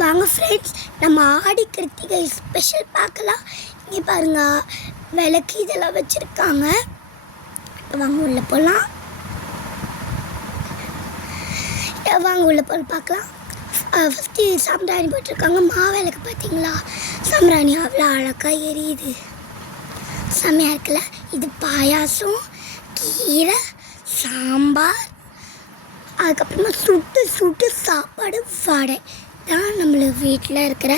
வாங்க ஃப்ரெண்ட்ஸ், நம்ம ஆடி கிருத்திகை ஸ்பெஷல் பார்க்கலாம். இங்கே பாருங்க, விளக்கு இதெல்லாம் வச்சுருக்காங்க. இப்போ வாங்க உள்ள போகலாம். வாங்க உள்ள போய் பார்க்கலாம். ஃபஸ்ட்டு சாம்பிராணி போட்டிருக்காங்க. விளக்கு பார்த்தீங்களா? சாம்பிராணி அவ்வளோ அழகாக எரியுது, செம்மையாக இருக்குல்ல. இது பாயாசம், கீரை, சாம்பார், அதுக்கப்புறமா சுட்டு சுட்டு சாப்பாடு, வடை தான் நம்மளுக்கு வீட்டில் இருக்கிற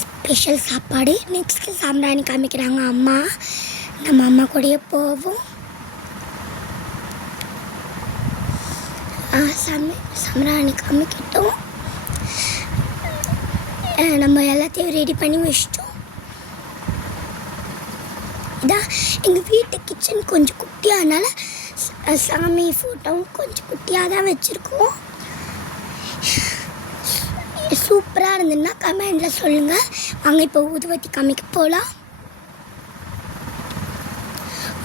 ஸ்பெஷல் சாப்பாடு. நெக்ஸ்ட்டு சாம்பிராணி காமிக்கிறாங்க அம்மா. நம்ம அம்மா கூடயே போவோம். சாம்பிராணி காமிக்கிட்டோம். நம்ம எல்லாத்தையும் ரெடி பண்ணி வச்சிட்டோம். இதான் எங்கள் வீட்டு கிச்சன் கொஞ்சம் குட்டியானால சாமி ஃபோட்டோவும் கொஞ்சம் குட்டியாக தான் வச்சுருக்கோம். சூப்பராக இருந்ததுன்னா கமெண்டில் சொல்லுங்கள். வாங்க இப்போ ஊதுவத்தி காமிக்க போகலாம்.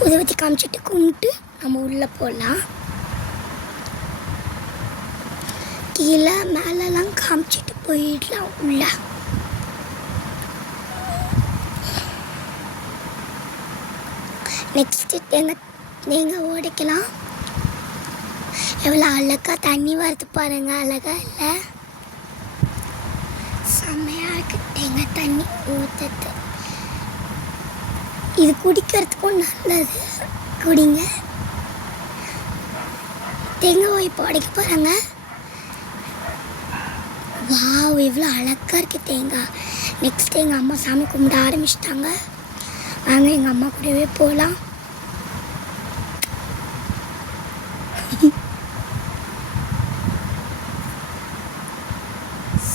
ஊதுவத்தி காமிச்சிட்டு கும்பிட்டு நம்ம உள்ளே போகலாம். கீழே மேலெலாம் காமிச்சிட்டு போயிடலாம் உள்ள. நெக்ஸ்ட்டு தேங்காய் உடைக்கலாம். எவ்வளோ அழகாக தண்ணி வரது பாருங்கள், அழகாக இல்லை? செம்மையாக இருக்குது தேங்காய் தண்ணி ஊற்றுறது. இது குடிக்கிறதுக்கும் நல்லது, குடிங்க. தேங்காய் இப்போ உடைக்க போகிறாங்க. வாவ், எவ்வளோ அழகாக இருக்குது தேங்காய். நெக்ஸ்ட் எங்கள் அம்மா சாமி கும்பிட ஆரம்பிச்சிட்டாங்க. வாங்க எங்கள் அம்மா கூடவே போகலாம்.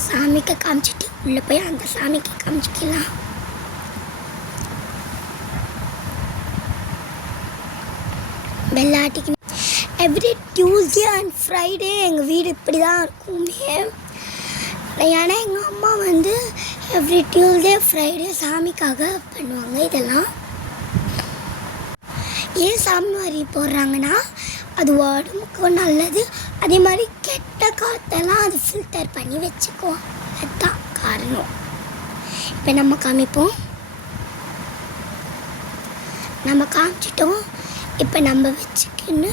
சாமிக்கு காமிச்சிட்டு உள்ளே போய் அந்த சாமிக்கு காமிச்சிக்கலாம். வெள்ளாட்டிக்கு எவ்ரி டியூஸ்டே அண்ட் ஃப்ரைடே எங்கள் வீடு இப்படி தான் இருக்குமே. ஏன்னா எங்கள் அம்மா வந்து எவ்ரி டியூஸ்டே ஃப்ரைடே சாமிக்காக பண்ணுவாங்க. இதெல்லாம் ஏன் சாமி வரி போடுறாங்கன்னா அது உடம்புக்கும் நல்லது. அதே மாதிரி கெட்ட காற்றெல்லாம் அது ஃபில்டர் பண்ணி வச்சுக்குவோம். அதுதான் காரணம். இப்போ நம்ம காமிப்போம். நம்ம காமிச்சிட்டோம். இப்போ நம்ம வச்சுக்கின்னு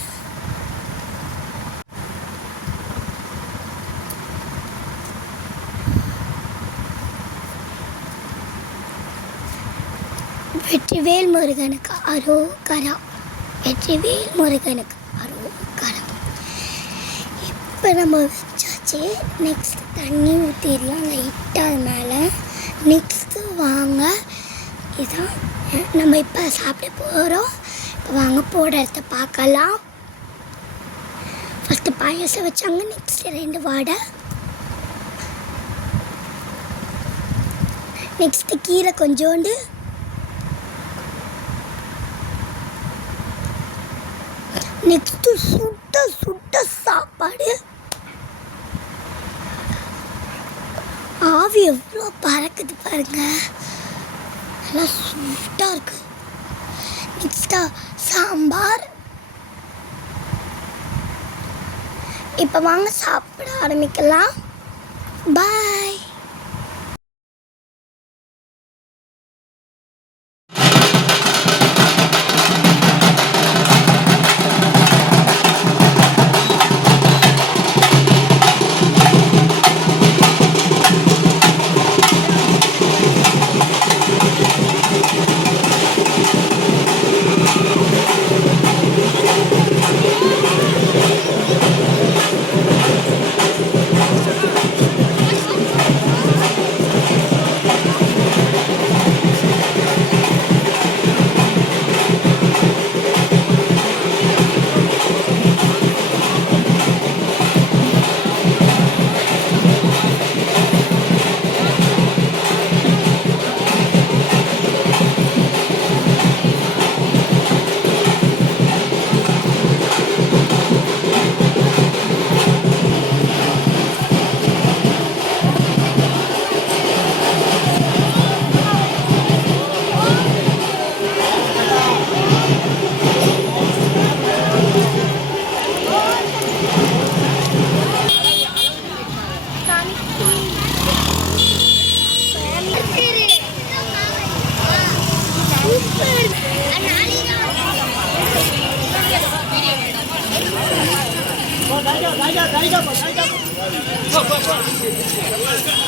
வெற்றிவேல் முருகனுக்கு அரோகரா, வெற்றிவேல் முருகனுக்கு அரோகரா. இப்போ நம்ம வச்சாச்சு. நெக்ஸ்ட் தண்ணி ஊற்றிடலாம் லைட்டாக அது மேலே. நெக்ஸ்ட்டு வாங்க, இதுதான் நம்ம இப்போ சாப்பிட போகிறோம். இப்போ வாங்க போடுறத பார்க்கலாம். ஃபஸ்ட்டு பாயசம் வச்சாங்க. நெக்ஸ்ட் 2 வடை. நெக்ஸ்ட்டு கீரை கொஞ்சோண்டு. நெக்ஸ்ட்டு சுட்ட சுட்ட சாப்பாடு. ஆவி எவ்வளோ பறக்குது பாருங்க, நல்லா சூட்டாக இருக்கு. நெக்ஸ்டா சாம்பார். இப்போ வாங்க சாப்பிட ஆரம்பிக்கலாம். பாய். போ